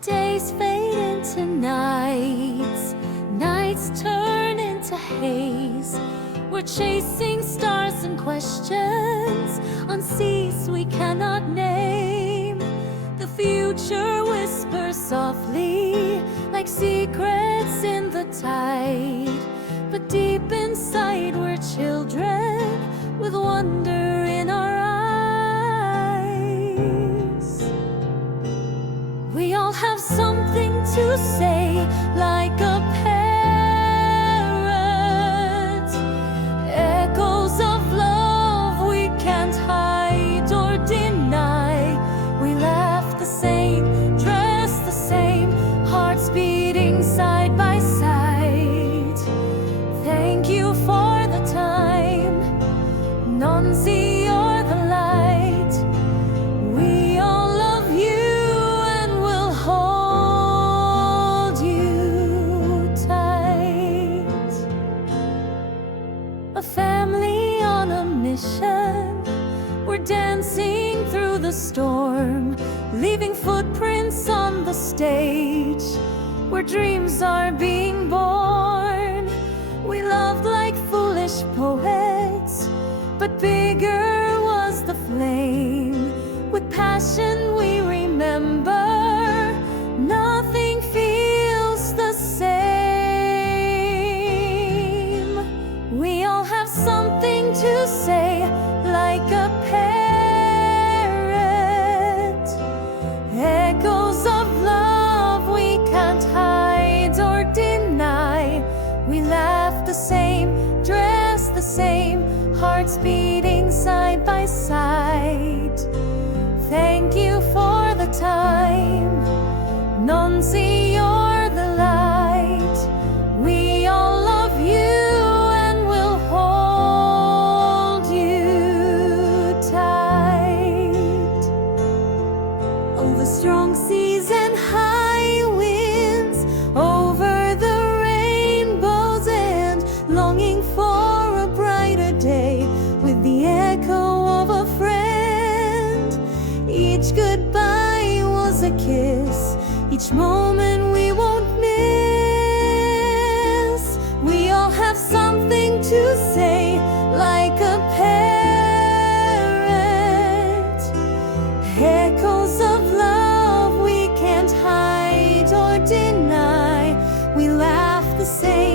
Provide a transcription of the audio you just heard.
Days fade into nights, nights turn into haze. We're chasing stars and questions on seas we cannot name. The future whispers softly like secrets in the tide, but deep inside we're children with wonder in our eyes. We all have something to say, like a parrot, echoes of love we can't hide or deny. We laugh the same, dress the same, hearts beating side by side. Thank you for the time, Nonsea. A family on a mission, we're dancing through the storm, leaving footprints on the stage where dreams are being born. We loved like foolish poets, but bigger was the flame. With passion we remember, nothing feels the same. We all have something to say, like a parrot, echoes of love we can't hide or deny. We laugh the same, dress the same, hearts beating side by side. Thank you for the time, Nonsea, you're the light. We all love you. Strong seas and high winds, over the rainbows, and longing for a brighter day with the echo of a friend. Each goodbye was a kiss, each moment we won't miss. We all have something to say, like a parrot, echoes of love we can't hide or deny. We laugh the same.